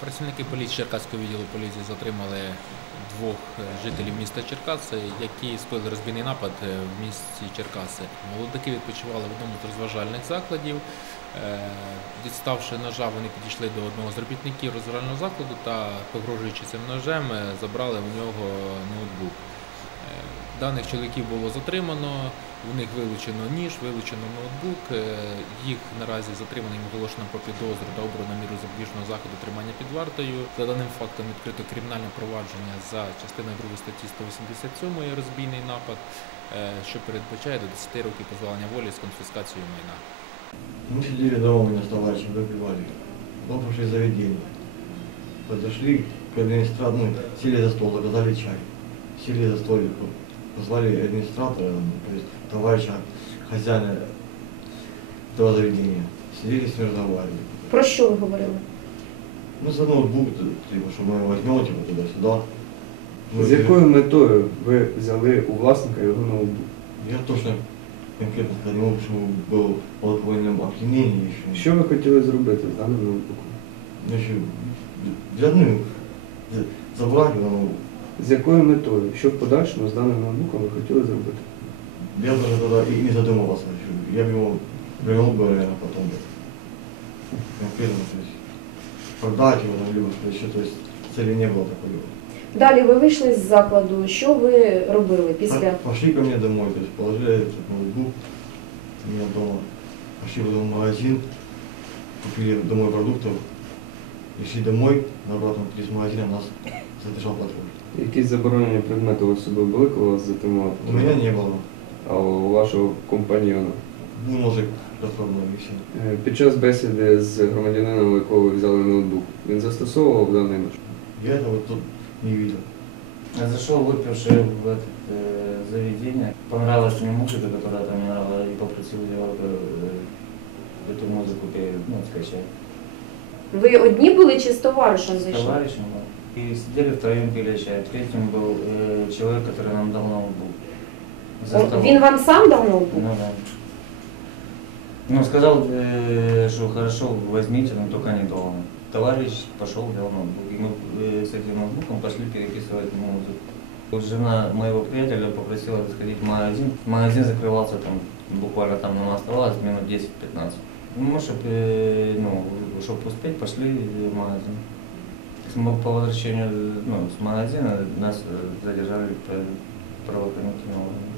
Працівники поліції Черкаського відділу поліції затримали двох е, жителів міста Черкаси, які скоїли розбійний напад е, в місті Черкаси. Молодики відпочивали в одному з розважальних закладів. Відставши ножа, вони підійшли до одного з робітників розважального закладу та, погрожуючи цим ножем, е, забрали у нього ноутбук. Даних чоловіків було затримано, у них вилучено ніж, вилучено ноутбук. Е, Їх наразі затримано їм оголошено про підозру та обрано міру запобіжного заходу тримання під вартою. За даним фактом відкрито кримінальне провадження за частиною 2 статті 187 розбійний напад, е, що передбачає до 10 років позбавлення волі з конфіскацією майна. Мы сидели дома, у меня с товарищем выпивали. В заведение. Подошли к администратору, сели за стол, заказали чай. Сели за столик, вот, позвали администратора, ну, то есть товарища хозяина этого заведения. Сидели с ним разговаривали. Про що ви говорили? Ну, за ноутбук, типа, что мы его возьмем, типа, туда-сюда. Мы З якою метою ви взяли у власника його ноутбук? Я точно конкретно сказать не могу, что был в алкогольном опьянении еще. Що ви хотіли зробити з даним ноутбуком? Ну, еще для ну, забрать его, ну, З якою метою? Що в подальшому з даним ноутбуком ви хотіли зробити? я даже тогда и не задумывался еще. Я бы его вернул бы, наверное, потом бы. Конкретно, то есть, продать его, там, либо что еще, то есть, цели не было такой. Далі ви вийшли з закладу. Що ви робили після? Так, Пошли ко мне домой, то есть, положили этот ноутбук у меня дома. Пошли потом в магазин, купили домой продуктов, и шли домой, на обратном пути с магазина нас задержал патруль. Якісь заборонені предмети у собі були, коли вас затримали? У меня не было. А у вашого компаньйона? Ну, может, расправно и все. Е, Під час бесіди з громадянином, у якого ви взяли ноутбук, він застосовував даний нож? Я этого тут не видел. Я Зашел выпивший в это э, заведение. Понравилась мне музыка, которая там играла, и попросил его э, эту музыку пере- ну, скачать. Ви одні були чи з товаришем С зайшли? товарищем был. И сидели втроем пили чай. Третьим был э, человек, который нам дал ноутбук. За О, столом. Він вам сам дав ноутбук? Ну да. Ну, сказал, э, что хорошо, возьмите, но только недолго. Товарищ пошел, взял ноутбук. И мы э, с этим ноутбуком пошли переписывать музыку. Жена моего приятеля попросила сходить в магазин. Магазин закрывался там, буквально там нам оставалось минут 10-15. Ну, мы, чтобы, э, ну, чтоб успеть, пошли в магазин. Мы по возвращению ну, с магазина нас э, задержали по правоохранительным органам.